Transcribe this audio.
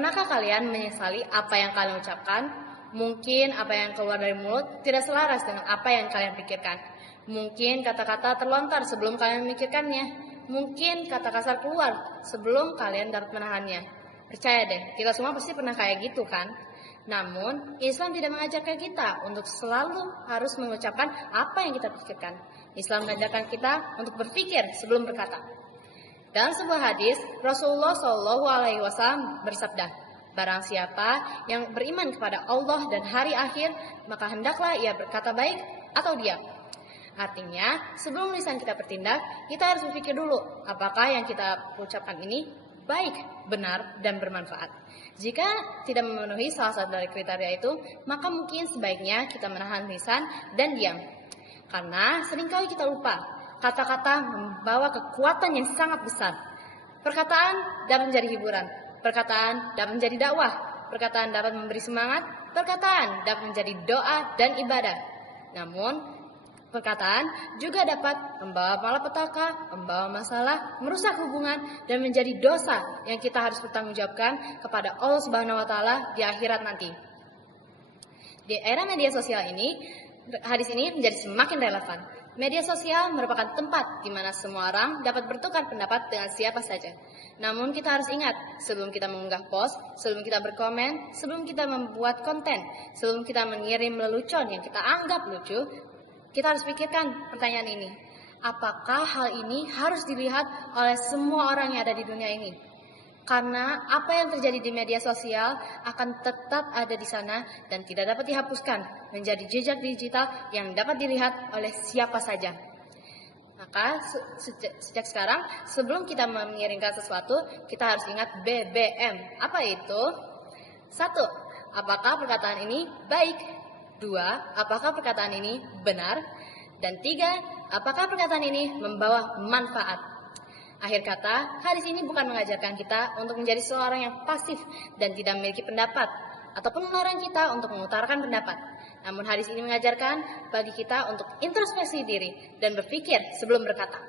Pernahkah kalian menyesali apa yang kalian ucapkan? Mungkin apa yang keluar dari mulut tidak selaras dengan apa yang kalian pikirkan. Mungkin kata-kata terlontar sebelum kalian memikirkannya. Mungkin kata kasar keluar sebelum kalian dapat menahannya. Percaya deh, kita semua pasti pernah kayak gitu kan? Namun, Islam tidak mengajarkan kita untuk selalu harus mengucapkan apa yang kita pikirkan. Islam mengajarkan kita untuk berpikir sebelum berkata. Dalam sebuah hadis, Rasulullah SAW bersabda, barang siapa yang beriman kepada Allah dan hari akhir, maka hendaklah ia berkata baik atau diam. Artinya, sebelum lisan kita bertindak, kita harus berpikir dulu, apakah yang kita ucapkan ini baik, benar, dan bermanfaat. Jika tidak memenuhi salah satu dari kriteria itu, maka mungkin sebaiknya kita menahan lisan dan diam. Karena seringkali kita lupa, kata-kata membawa kekuatan yang sangat besar. Perkataan dapat menjadi hiburan, perkataan dapat menjadi dakwah, perkataan dapat memberi semangat, perkataan dapat menjadi doa dan ibadah. Namun, perkataan juga dapat membawa malapetaka, membawa masalah, merusak hubungan, dan menjadi dosa yang kita harus bertanggungjawabkan kepada Allah Subhanahu wa Ta'ala di akhirat nanti. Di era media sosial ini, hadis ini menjadi semakin relevan. Media sosial merupakan tempat di mana semua orang dapat bertukar pendapat dengan siapa saja. Namun kita harus ingat, sebelum kita mengunggah post, sebelum kita berkomen, sebelum kita membuat konten, sebelum kita mengirim lelucon yang kita anggap lucu, kita harus pikirkan pertanyaan ini. Apakah hal ini harus dilihat oleh semua orang yang ada di dunia ini? Karena apa yang terjadi di media sosial akan tetap ada di sana dan tidak dapat dihapuskan menjadi jejak digital yang dapat dilihat oleh siapa saja. Maka sejak sekarang, sebelum kita mengirimkan sesuatu, kita harus ingat BBM. Apa itu? 1. Apakah perkataan ini baik? 2. Apakah perkataan ini benar? Dan 3. Apakah perkataan ini membawa manfaat? Akhir kata, hadis ini bukan mengajarkan kita untuk menjadi seorang yang pasif dan tidak memiliki pendapat, ataupun melarang kita untuk mengutarakan pendapat. Namun hadis ini mengajarkan bagi kita untuk introspeksi diri dan berpikir sebelum berkata.